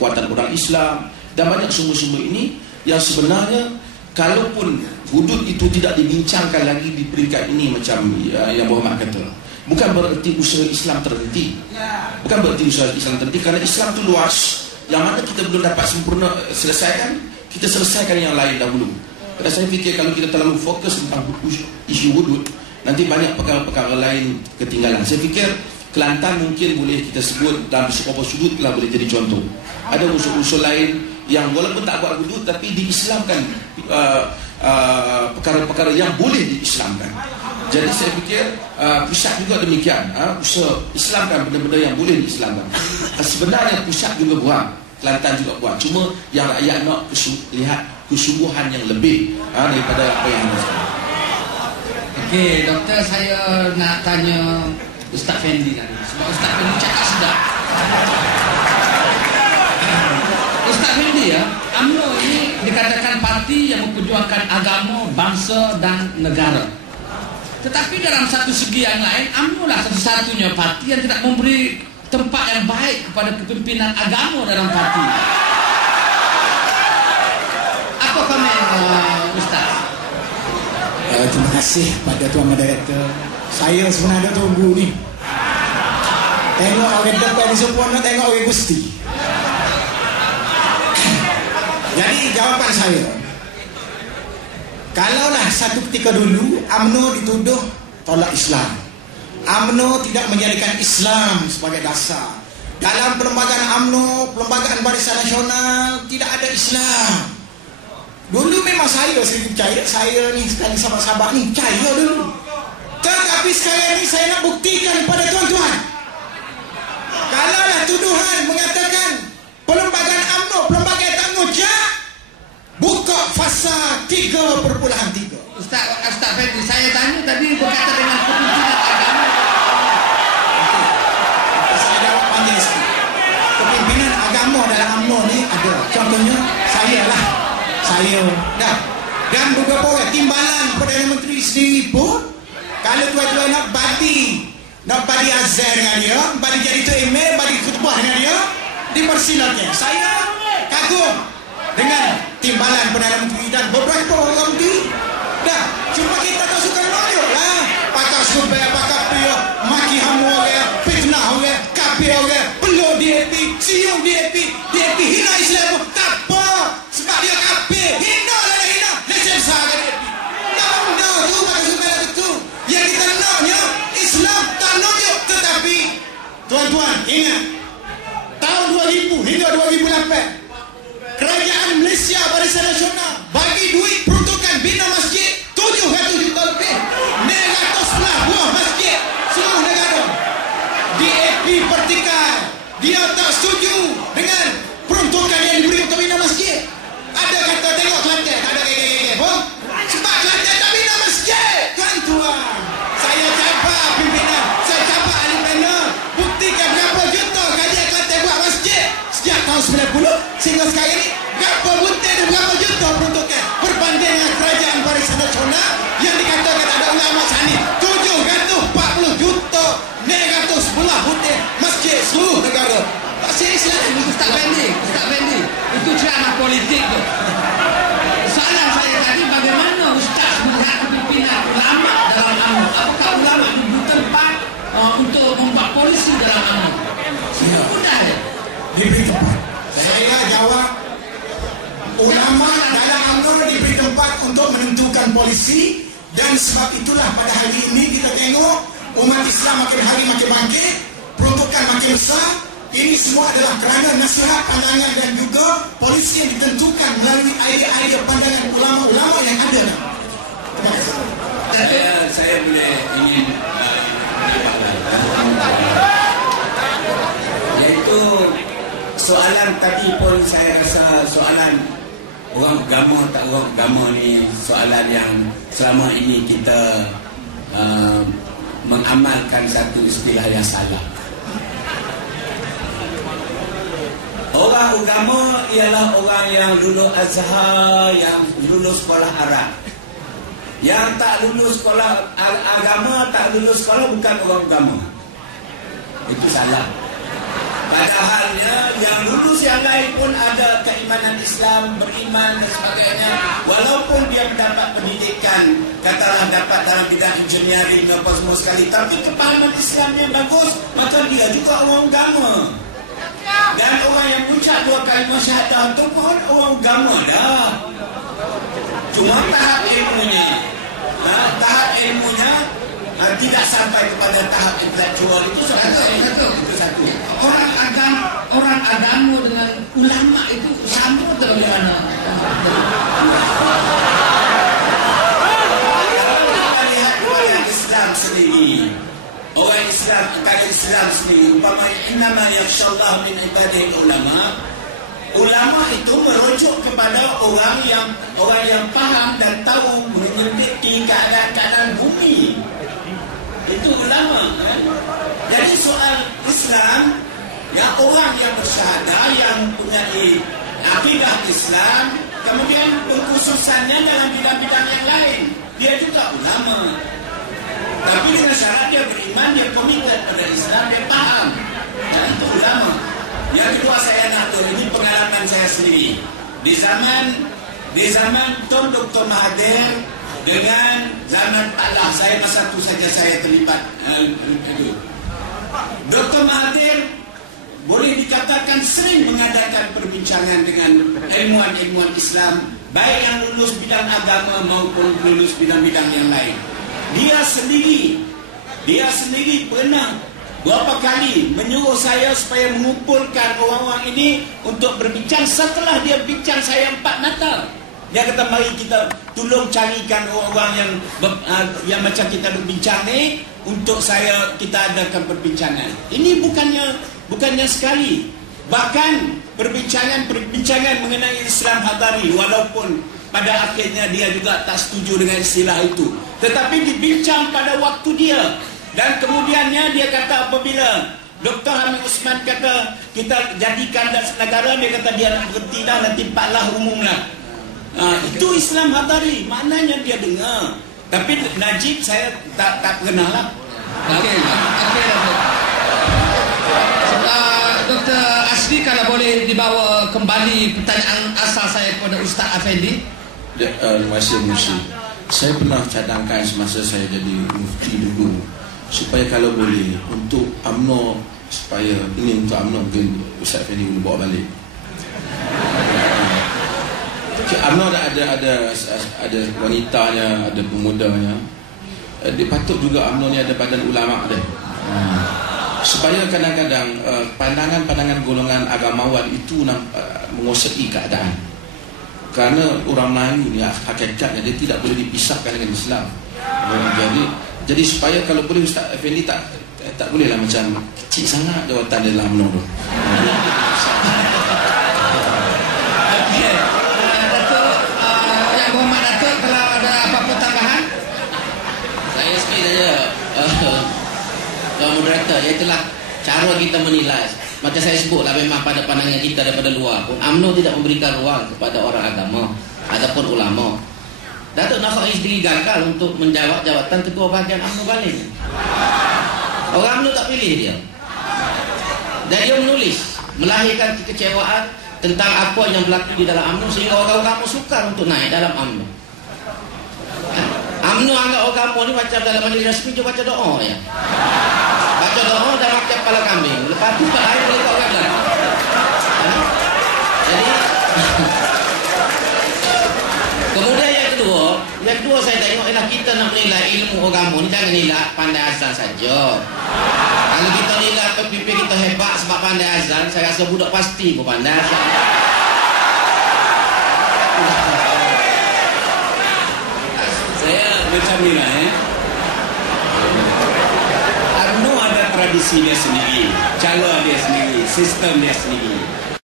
kekuatan orang Islam dan banyak sumber-sumber ini yang sebenarnya kalaupun hudud itu tidak dibincangkan lagi di peringkat ini macam yang Muhammad kata, bukan berarti usaha Islam terhenti. Bukan berarti usaha Islam terhenti, kerana Islam itu luas. Yang mana kita belum dapat sempurna selesaikan, kita selesaikan yang lain dahulu. Kerana saya fikir kalau kita terlalu fokus tentang isu hudud, nanti banyak perkara-perkara lain ketinggalan. Saya fikir Kelantan mungkin boleh kita sebut dalam beberapa sudut lah boleh jadi contoh. Ada unsur-unsur lain yang walaupun tak buat hudud tapi diislamkan perkara-perkara yang boleh diislamkan. Jadi saya fikir pusat juga demikian, usaha islamkan benda-benda yang boleh diislamkan. Sebenarnya pusat juga buat, Kelantan juga buat. Cuma yang rakyat nak lihat kesungguhan yang lebih daripada apa yang ada sekarang. Okey, doktor, saya nak tanya Ustaz Fendi tadi. Sebab Ustaz Fendi cakap sedap. Ustaz Fendi ya, UMNO ini dikatakan parti yang memperjuangkan agama, bangsa dan negara. Tetapi dalam satu segi yang lain, UMNO lah satu-satunya parti yang tidak memberi tempat yang baik kepada kepimpinan agama dalam parti. Apa komen Ustaz? Terima kasih pada Tuan Moderator. Saya sebenarnya tunggu ni. Tengok orang depan ni semua nak tengok orang Gusti. Jadi jawapan saya, kalaulah satu ketika dulu UMNO dituduh tolak Islam, UMNO tidak menjadikan Islam sebagai dasar. Dalam perlembagaan UMNO, Perlembagaan Barisan Nasional, tidak ada Islam. Dulu memang saya sendiri percaya, saya ni sekali sahabat-sahabat ni percaya dulu. Tetapi sekarang ni saya nak buktikan kepada tuan-tuan, kalaulah tuduhan mengatakan perlembagaan UMNO, perlembagaan tanggung jawab, buka fasa 3.3. Ustaz Fendi, saya tanya tadi berkaitan dengan kepimpinan agama. Saya jawab panjang sikit. Kepimpinan agama dalam UMNO ni ada. Contohnya saya lah. Saya dah. Dan beberapa orang timbalan Perdana Menteri sendiri pun, kalau tuan-tuan nak badi azan dengan dia, badi jadi tu email, badi khutbah dengan dia, dipersilakan. Saya kagum dengan timbalan Perdana Menteri dan beberapa orang di dah. Cuma kita tak suka menunjuk lah. Pakar supaya pakar pria, maki hamu orang, fitnah orang, kafir orang, peluk DAP, siung DAP hina Islam. Tak apa, sebab dia kafir. Hina lah hina. Leceh besar kan DAP. Tak benda tu pakar supaya itu. Yang kita naknya Islam tak nunjuk. Tetapi tuan-tuan ingat, tahun 2000 hingga 2008 Kerajaan Malaysia Barisan Nasional bagi duit peruntukan bina masjid 700 juta lebih, 900 buah masjid seluruh negara. DAP pertikaian, dia tak setuju dengan peruntukan yang diberi untuk bina masjid. Ada kata tengok Kelantan, ada kek-kek sebab Kelantan tak bina masjid. Tuan-tuan, saya cabar pimpinan, saya cabar ahli panel, buktikan berapa juta kajian Kelantan buat masjid sejak tahun 90 sehingga sekarang ini. Berapa butir dan berapa juta peruntukan berbanding dengan Kerajaan Barisan Nasional yang dikatakan ada ulama sani 740 juta 911 butir masjid seluruh negara. Tak serius lah Ustaz Fendi, itu ceramah politik tu. Soalan saya tadi, bagaimana Ustaz melihat kepimpinan ulama dalam UMNO? Apakah ulama diberi tempat untuk membuat polisi dalam UMNO? Sudah ya? Diberi tempat. Saya jawab, ulama dalam UMNO diberi tempat untuk menentukan polisi. Dan sebab itulah pada hari ini kita tengok umat Islam makin hari makin bangkit, peruntukan makin besar. Ini semua adalah kerana nasihat, pandangan dan juga polisi yang ditentukan melalui idea-idea pandangan ulama-ulama yang ada. Terima kasih. Saya boleh ingin iaitu soalan tadi pun saya rasa soalan orang agama tak orang agama ni soalan yang selama ini kita mengamalkan satu istilah yang salah. Orang agama ialah orang yang lulus Azhar, yang lulus sekolah Arab. Yang tak lulus sekolah agama, tak lulus sekolah bukan orang agama. Itu salah. Padahalnya yang lulus yang lain andai pun ada keimanan Islam, beriman dan sebagainya, walaupun dia mendapat pendidikan, katalah dapat dalam bidang engineering apa semua sekali, tapi kepahaman Islamnya bagus, maka dia juga orang agama. Dan orang yang ucap 2 kalimah syahadah itu pun orang agama dah. Cuma tahap ilmunya, tidak sampai kepada tahap intelektual itu satu. Orang agama dengan ulama itu sama atau bagaimana? Kita lihat orang Islam sendiri. Orang Islam, kalau Islam sendiri, umpama innama yakhshallahu min ibadihi ulama. Ulama itu merujuk kepada orang yang faham dan tahu menyelidiki keadaan bumi. Itu ulama. Jadi soal Islam, ya orang yang bersyahadah, yang punya akidah Islam, kemudian pengkhususannya dalam bidang-bidang yang lain, dia juga ulama. Tapi dengan syarat dia beriman, dia komited pada Islam, dia paham. Dan itu ulama. Yang kedua saya nak tahu, ini pengalaman saya sendiri. Di zaman Tun Dr. Mahathir dengan zaman Allah, saya masa itu saja saya terlibat. Dr. Mahathir boleh dikatakan sering mengadakan perbincangan dengan ilmuwan-ilmuwan Islam, baik yang lulus bidang agama maupun lulus bidang-bidang yang lain. Dia sendiri pernah berapa kali menyuruh saya supaya mengumpulkan orang-orang ini untuk berbincang. Setelah dia bincang saya 4 mata, dia kata mari kita tolong carikan orang-orang yang macam kita berbincang ni untuk kita adakan perbincangan. Ini bukannya sekali, bahkan perbincangan mengenai Islam Hadari, walaupun pada akhirnya dia juga tak setuju dengan istilah itu, tetapi dibincang pada waktu dia. Dan kemudiannya dia kata apabila Dr. Hamid Usman kata kita jadikan das negara, dia kata dia nak berhenti dah, nanti paklah umum lah. Itu Islam Hadari, maknanya dia dengar. Tapi Najib saya tak kenal lah. Okey. Dr. Asri, kalau boleh dibawa kembali pertanyaan asal saya kepada Ustaz Afendi. Terima kasih Musi. Saya pernah cadangkan semasa saya jadi mufti dulu, supaya kalau boleh untuk UMNO, supaya ini untuk UMNO, mungkin Ustaz Effendi boleh bawa balik. UMNO ada wanitanya, ada pemudanya. Dia patut juga UMNO ni ada badan ulama dia. Supaya kadang-kadang pandangan-pandangan golongan agamawan itu menguasai keadaan. Kerana orang Melayu ni hakikatnya dia tidak boleh dipisahkan dengan Islam. Jadi supaya kalau boleh Ustaz Effendi tak bolehlah macam kecil sangat jawatan dalam UMNO tu. Okey. Datuk, Yang Berhormat Datuk, kalau ada apa-apa tambahan? Saya sikit saja, Tuan Moderator, iaitulah cara kita menilai. Macam saya sebutlah, memang pada pandangan kita daripada luar pun UMNO tidak memberikan ruang kepada orang agama ataupun ulama. Datuk Nakhai sendiri gagal untuk menjawab jawatan ketua bahagian UMNO balik. Orang UMNO tak pilih dia. Dan dia menulis, melahirkan kekecewaan tentang apa yang berlaku di dalam UMNO, sehingga orang agama sukar untuk naik dalam UMNO. UMNO anggap orang agama ni macam dalam majlis rasmi dia baca doa ya. Baca doa dan makan kepala kambing. Lepas tu tak lain boleh kau gagal. Jadi kemudian yang kedua saya tengok ialah kita nak menilai ilmu agama ni jangan nilai pandai azan saja. Kalau kita nilai pimpin kita hebat sebab pandai azan, saya rasa budak pasti pun pandai azan. Saya macam ni lah UMNO ada tradisi dia sendiri, cara dia sendiri, sistem dia sendiri.